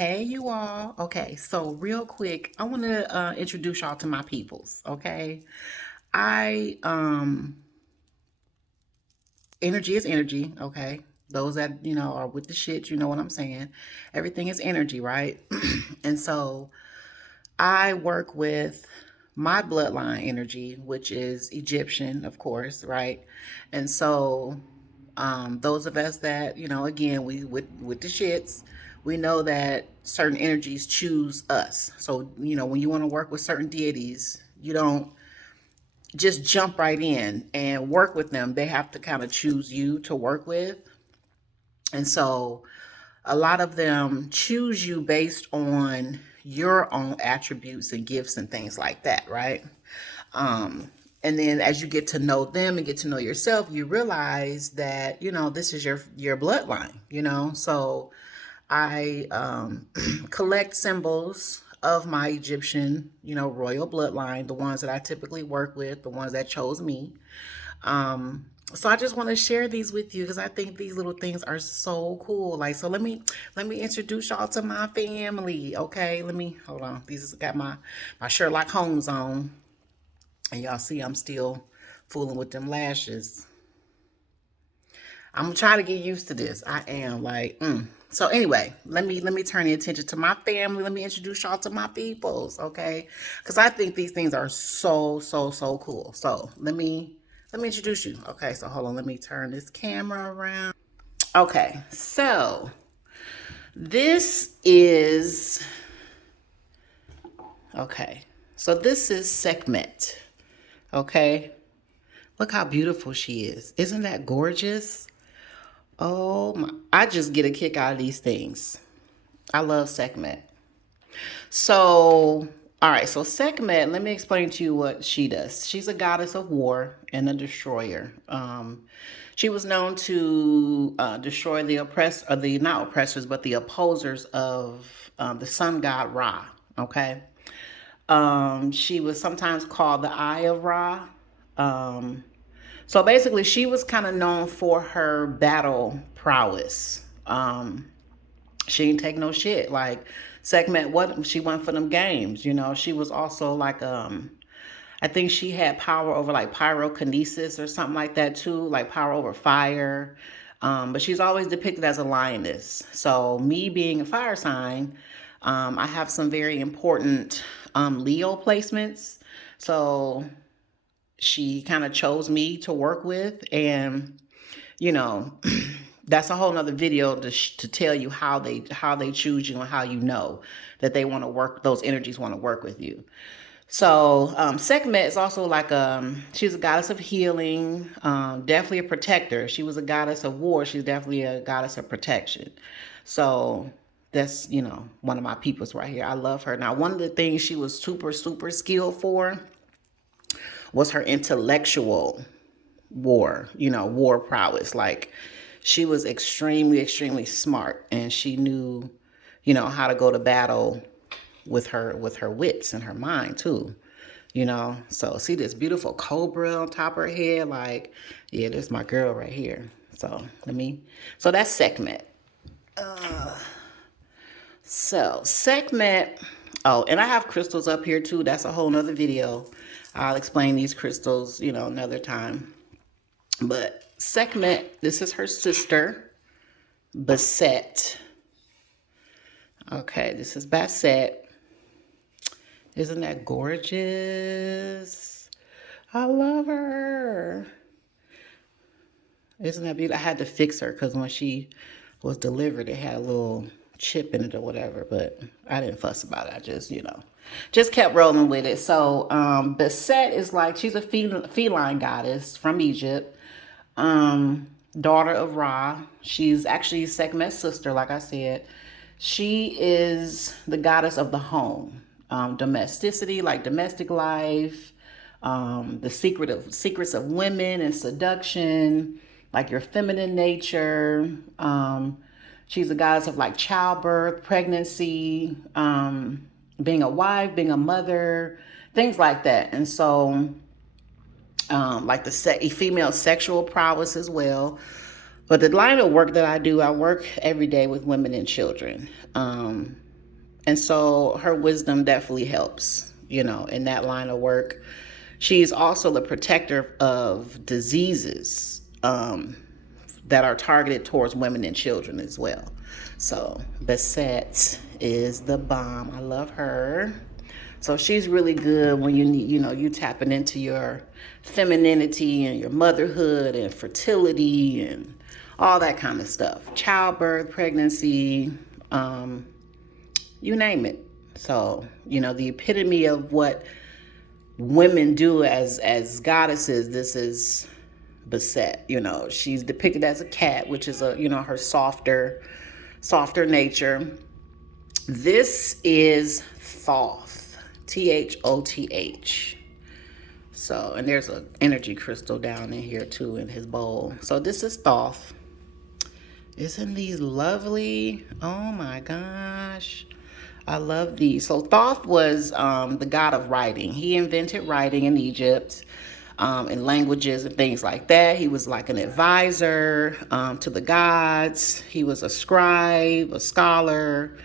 Hey, you all. Okay, so real quick, I want to introduce y'all to my peoples. Okay, I energy is energy. Okay, those that are with the shit, you know what I'm saying. Everything is energy, right? And so I work with my bloodline energy, which is Egyptian, of course, right? And so those of us that again, we with the shits, we know that certain energies choose us. So when you want to work with certain deities, you don't just jump right in and work with them. They have to kind of choose you to work with. And so a lot of them choose you based on your own attributes and gifts and things like that, right? um and then as you get to know them and get to know yourself, you realize that this is your bloodline. So I collect symbols of my Egyptian royal bloodline, the ones that I typically work with, the ones that chose me. So I just want to share these with you because I think these little things are so cool. Like, so let me introduce y'all to my family. Okay, let me hold on. These has got my Sherlock Holmes on, and y'all see I'm still fooling with them lashes. I'm trying to get used to this. I am like. So anyway, let me turn the attention to my family. Let me introduce y'all to my peoples, okay? Because I think these things are so cool. So let me introduce you. Okay, so hold on. Let me turn this camera around. Okay, so this is okay. So this is Sekhmet. Okay, look how beautiful she is. Isn't that gorgeous? Oh my, I just get a kick out of these things. I love Sekhmet. So, all right, so Sekhmet, let me explain to you what she does. She's a goddess of war and a destroyer. She was known to destroy the oppressed, or the not oppressors, but the opposers of the sun god Ra. Okay. She was sometimes called the Eye of Ra. Um, so basically, she was kind of known for her battle prowess. She didn't take no shit. Like Sekhmet, what she went for them games. She was also like I think she had power over like pyrokinesis or something like that too, like power over fire. But she's always depicted as a lioness. So me being a fire sign, I have some very important Leo placements. So she kind of chose me to work with, and you know that's a whole nother video to tell you how they choose you and how you know that they want to work, those energies want to work with you. So Sekhmet is also like she's a goddess of healing, definitely a protector. She was a goddess of war. She's definitely a goddess of protection. So that's one of my peoples right here. I love her. Now, one of the things she was super skilled for was her intellectual war prowess. Like, she was extremely smart, and she knew how to go to battle with her wits and her mind too. So see this beautiful cobra on top of her head. Like, yeah, this is my girl right here. So that's Sekhmet. So Sekhmet. Oh, and I have crystals up here too. That's a whole nother video. I'll explain these crystals another time. But Sekhmet, this is her sister, Bastet. Okay, this is Bastet. Isn't that gorgeous? I love her. Isn't that beautiful? I had to fix her because when she was delivered, it had a little chip in it or whatever, but I didn't fuss about it. I just kept rolling with it. So Bastet is like, she's a feline goddess from Egypt, daughter of Ra. She's actually Sekhmet's sister, like I said. She is the goddess of the home, domesticity, like domestic life, the secrets of women and seduction, like your feminine nature. She's a goddess of like childbirth, pregnancy, being a wife, being a mother, things like that. And so, like the female sexual prowess as well. But the line of work that I do, I work every day with women and children. And so her wisdom definitely helps, in that line of work. She's also the protector of diseases that are targeted towards women and children as well. So Bastet is the bomb. I love her. So she's really good when you need, you tapping into your femininity and your motherhood and fertility and all that kind of stuff. Childbirth, pregnancy, you name it. So, the epitome of what women do as goddesses, this is Bastet. She's depicted as a cat, which is her softer nature. This is Thoth, Thoth. So, and there's an energy crystal down in here too in his bowl. So this is Thoth. Isn't these lovely? Oh my gosh. I love these. So Thoth was the god of writing. He invented writing in Egypt, and languages and things like that. He was like an advisor to the gods. He was a scribe, a scholar,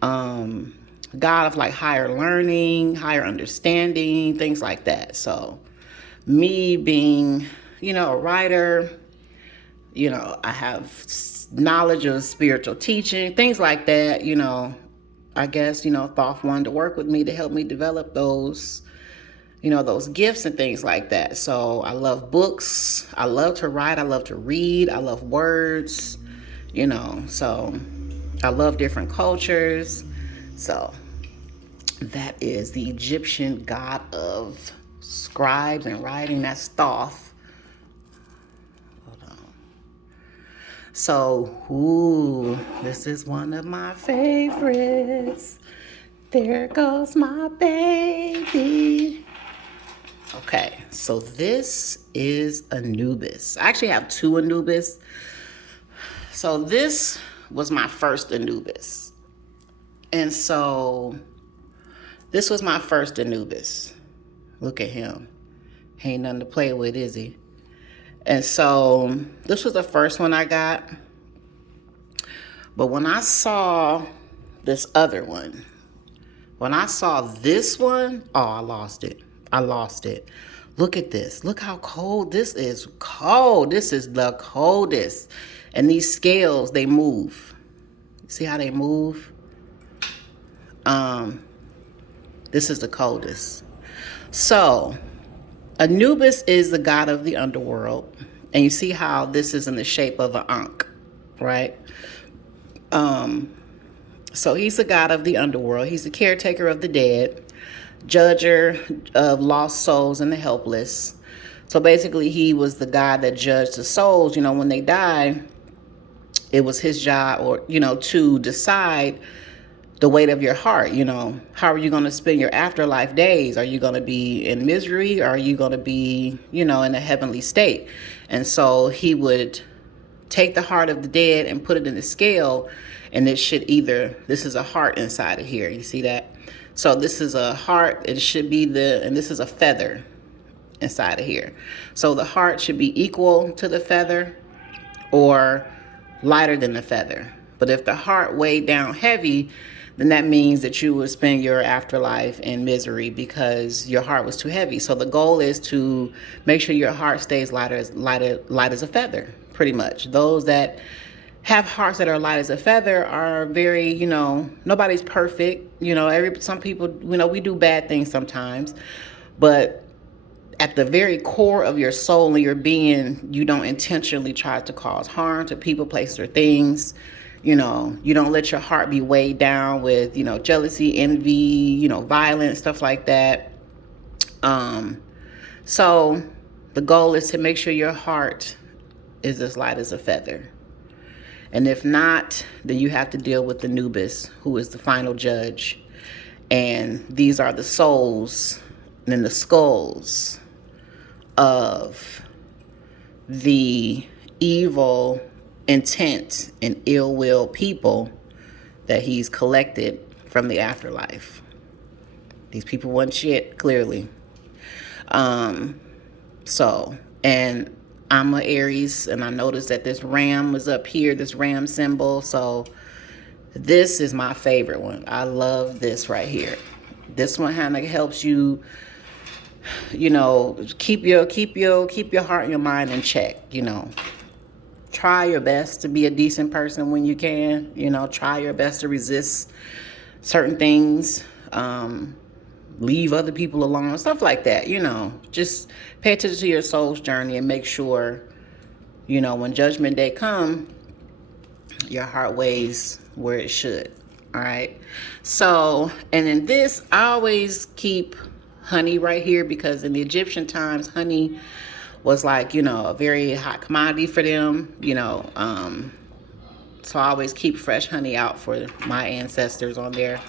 god of like higher learning, higher understanding, things like that. So me being, a writer, I have knowledge of spiritual teaching, things like that, I guess, Thoth wanted to work with me to help me develop those, those gifts and things like that. So I love books. I love to write. I love to read. I love words, so I love different cultures. So that is the Egyptian god of scribes and writing. That's Thoth. So, this is one of my favorites. There goes my baby. Okay, so this is Anubis. I actually have two Anubis. So this was my first Anubis. And so this was my first Anubis. Look at him. He ain't nothing to play with, is he? And so this was the first one I got. But when I saw this other one, when I saw this one, oh, I lost it. Look at this. Look how cold this is. Cold. This is the coldest. And these scales, they move. See how they move? This is the coldest. So Anubis is the god of the underworld. And you see how this is in the shape of an ankh, right? So he's the god of the underworld. He's the caretaker of the dead, judger of lost souls and the helpless. So basically he was the god that judged the souls. When they die, it was his job to decide the weight of your heart. How are you going to spend your afterlife days? Are you going to be in misery, or are you going to be, in a heavenly state? And so he would take the heart of the dead and put it in the scale, and this is a heart inside of here. You see that? So this is a heart. It should be and this is a feather inside of here. So the heart should be equal to the feather or lighter than the feather. But if the heart weighed down heavy, then that means that you will spend your afterlife in misery because your heart was too heavy. So the goal is to make sure your heart stays light as a feather, pretty much. Those that have hearts that are light as a feather are very, nobody's perfect. Some people, we do bad things sometimes, but at the very core of your soul and your being, you don't intentionally try to cause harm to people, places, or things. You don't let your heart be weighed down with, jealousy, envy, violence, stuff like that. So the goal is to make sure your heart is as light as a feather. And if not, then you have to deal with Anubis, who is the final judge. And these are the souls and the skulls of the evil intent and ill will people that he's collected from the afterlife. These people want shit, clearly. And I'm a Aries, and I noticed that this ram was up here, this ram symbol. So This is my favorite one. I love this right here. This one kind of helps you, you know, keep your heart and your mind in check. You know, try your best to be a decent person when you can. You know, try your best to resist certain things. Leave other people alone, stuff like that. You know, just pay attention to your soul's journey and make sure, you know, when Judgment Day come, your heart weighs where it should. All right. So, and in this, I always keep honey right here because in the Egyptian times, honey was like, you know, a very hot commodity for them, you know. So I always keep fresh honey out for my ancestors on their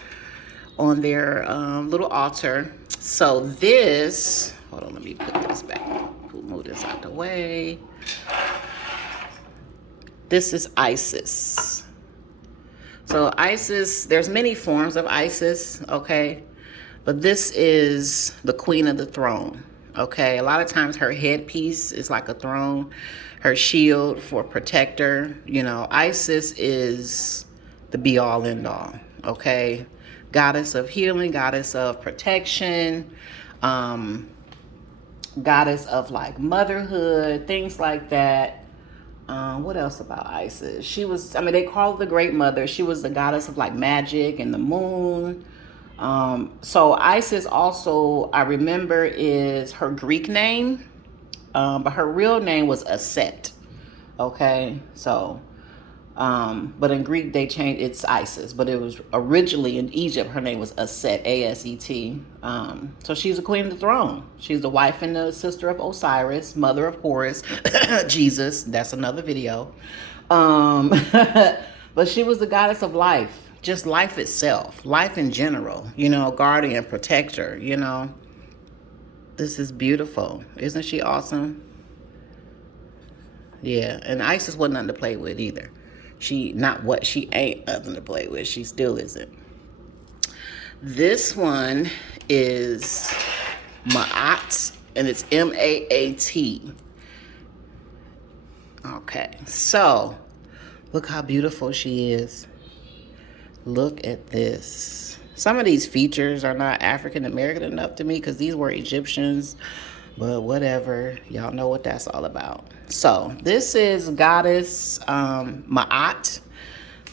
little altar. So this, hold on, let me put this back. Move this out the way. This is Isis. So Isis, there's many forms of Isis, okay? But this is the queen of the throne, okay? A lot of times her headpiece is like a throne, her shield for protector. You know, Isis is the be-all, end-all, okay? Goddess of healing, goddess of protection, goddess of like motherhood, things like that. What else about Isis? She was, I mean, they call her the Great Mother. She was the goddess of like magic and the moon. So Isis also, I remember, is her Greek name, but her real name was Aset. Okay, so, but in Greek they changed, it's Isis, but it was originally in Egypt, her name was Aset, A-S-E-T. So she's the queen of the throne. She's the wife and the sister of Osiris, mother of Horus, Jesus. That's another video. But she was the goddess of life, just life itself, life in general, you know, guardian, protector, you know. This is beautiful. Isn't she awesome? Yeah, and Isis wasn't nothing to play with either. She ain't nothing to play with. She still isn't. This one is Ma'at, and it's M-A-A-T. Okay, so look how beautiful she is. Look at this. Some of these features are not African American enough to me because these were Egyptians, but whatever. Y'all know what that's all about. So this is goddess Ma'at.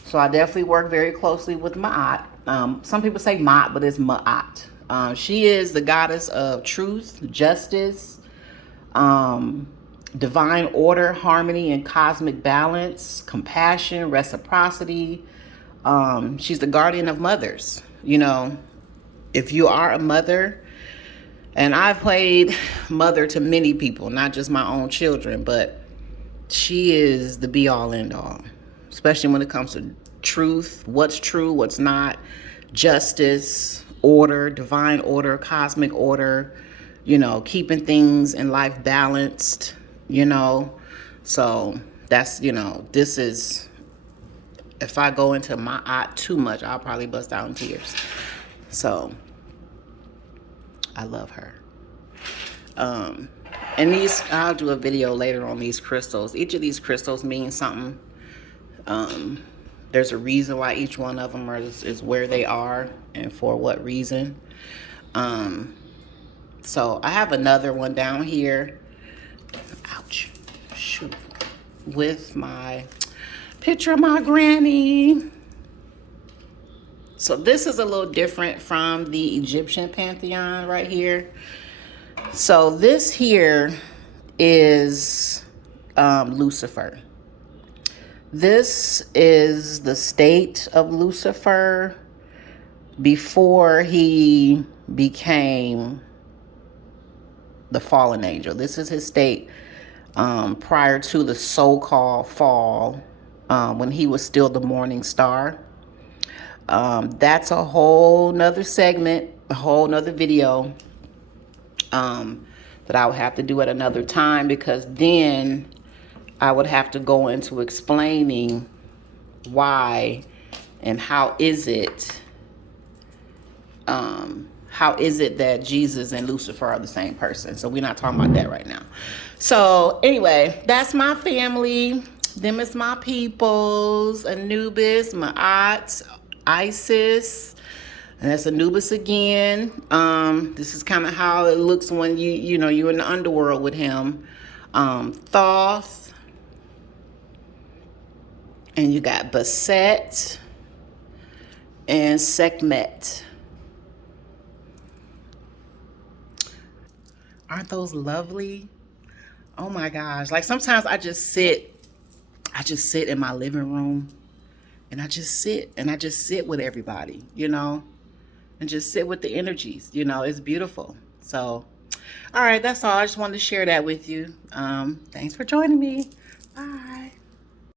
So I definitely work very closely with Ma'at. Some people say Ma'at, but it's Ma'at. She is the goddess of truth, justice, divine order, harmony, and cosmic balance, compassion, reciprocity. She's the guardian of mothers. You know, if you are a mother, and I've played mother to many people, not just my own children, but she is the be-all, end-all, especially when it comes to truth, what's true, what's not, justice, order, divine order, cosmic order, you know, keeping things in life balanced, you know. So that's, you know, this is, if I go into Ma'at too much, I'll probably bust out in tears. So I love her. And these, I'll do a video later on these crystals. Each of these crystals means something. There's a reason why each one of them is where they are and for what reason. So I have another one down here. Ouch. Shoot. With my picture of my granny. So this is a little different from the Egyptian pantheon right here. So this here is Lucifer. This is the state of Lucifer before he became the fallen angel. This is his state prior to the so-called fall, when he was still the morning star. That's a whole nother segment, a whole nother video that I would have to do at another time, because then I would have to go into explaining why and how is it that Jesus and Lucifer are the same person. So we're not talking about that right now. So anyway, that's my family. Them is my peoples. Anubis, Maat, Isis. And that's Anubis again. This is kind of how it looks when you're in the underworld with him. Thoth. And you got Basset and Sekhmet. Aren't those lovely? Oh my gosh. Like sometimes I just sit in my living room and I just sit with everybody, and just sit with the energies, it's beautiful. So, all right, that's all. I just wanted to share that with you. Thanks for joining me. Bye.